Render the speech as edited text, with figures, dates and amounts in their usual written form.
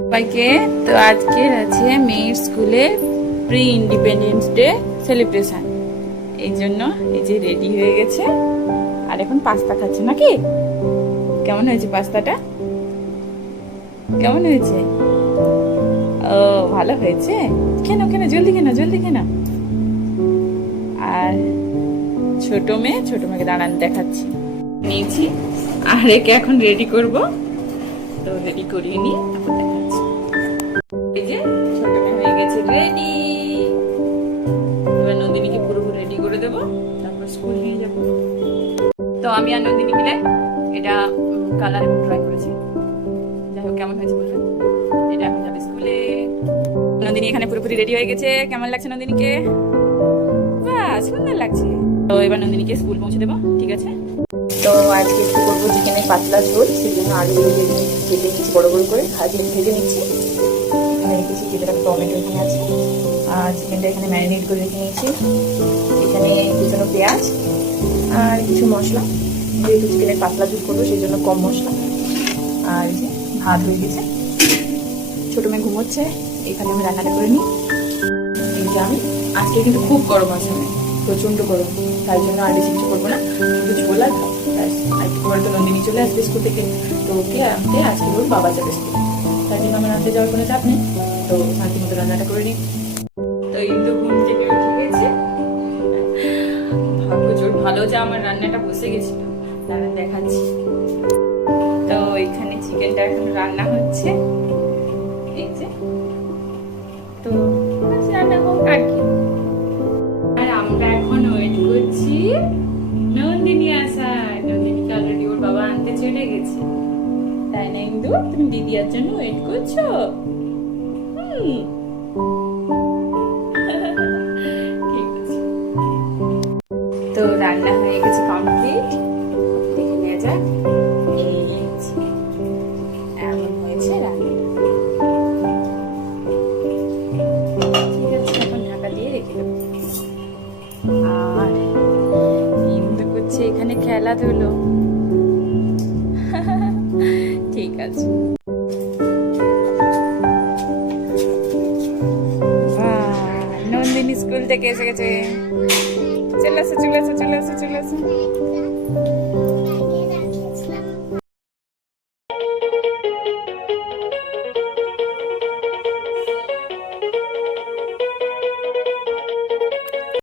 সবাইকে। তো আজকের আছে মেয়ের স্কুলে প্রি ইন্ডিপেন্ডেন্স ডে সেলিব্রেশন, এই জন্য এই যে রেডি হয়ে গেছে আর এখন পাস্তা খাচ্ছে নাকি? কেমন হয়েছে পাস্তাটা? কেমন হয়েছে? ও ভালো হয়েছে। কেন কেন জলদি কেন জলদি কেন। আর ছোট মেয়েকে দাঁড়ান দেখাচ্ছি, নিয়েছি আর একে এখন রেডি করব। তো রেডি করিয়ে নি তারপর দেখাচ্ছি। এই যে ছোট মেয়ে হয়ে গেছে রেডি। এবার নন্দিনীকে পুরোপুরি রেডি করে দেবো, তারপর স্কুল নিয়ে যাব। তো আমি আর নন্দিনী মিলে এটা কালার এবং ট্রাই করেছি। যাই হোক কেমন হয়েছে বলবেন। এটা এখন যাবে স্কুলে। নন্দিনী এখানে পুরোপুরি রেডি হয়ে গেছে। কেমন লাগছে নন্দিনীকে? বাহ, সুন্দর লাগছে। তো এবার নন্দিনীকে স্কুল পৌঁছে দেবো, ঠিক আছে? তো আজকে একটু করবো চিকেনের পাতলা ঝোল, সেই জন্য আলুগুলো কেটে নিচ্ছি বড় বড় করে, ভেজে নিচ্ছি। এখানে রেখেছি কেটে রাখা টমেটো এখানে আছে, আর চিকেনটা এখানে ম্যারিনেট করে রেখে নিয়েছি। এখানে কুচানো পেঁয়াজ আর কিছু মশলা, যেহেতু চিকেনের পাতলা ঝোল করবো সেই জন্য কম মশলা। আর এই যে ভাত হয়ে গেছে, ছোটো মেয়ে ঘুমোচ্ছে, এখানে আমি রান্নাটা করে নিই। এই যে আমি আজকে কিন্তু খুব গরম আছে, প্রচণ্ড গরম, তাই জন্য আর বেশি কিছু করবো না, শুধু ঝোল আর একটু পরে তো নন্দিনী চলে আসবে স্কুল থেকে। তো ওকে আনতে আজকে ওর বাবা যাবে স্কুল, তাই জন্য আমার আনতে যাওয়ার কোনো চাপ নেই। তো শান্তি মতো রান্নাটা করে নিই। তো ইন্দু ঘুম থেকে উঠে গেছে, ভাগ্য জোর ভালো যে আমার রান্নাটা বসে গেছিল, রান্না দেখাচ্ছি। তো এখানে চিকেনটা এখন রান্না হচ্ছে, এই যে। তো রান্না হোক আর কি। আর আমরা এখন ওয়েট করছি নন্দিনী আসার। নন্দিনীকে অলরেডি ওর বাবা আনতে চলে গেছে, তাই না ইন্দু? তুমি দিদিয়ার জন্য ওয়েট করছো? ঠিক আছে। তো রান্না হয়ে গেছে কমপ্লিট, দেখে নেওয়া যাক। এমন হয়েছে রান্না, ঠিক আছে। এখন ঢাকা দিয়ে রেখে দেবো। আর ইন্দু করছে এখানে খেলাধুলো, ঠিক আছে। নন্দিনী স্কুল থেকে এসে গেছে। চলে আসো চলে আসো চলে আসো চলে আসো।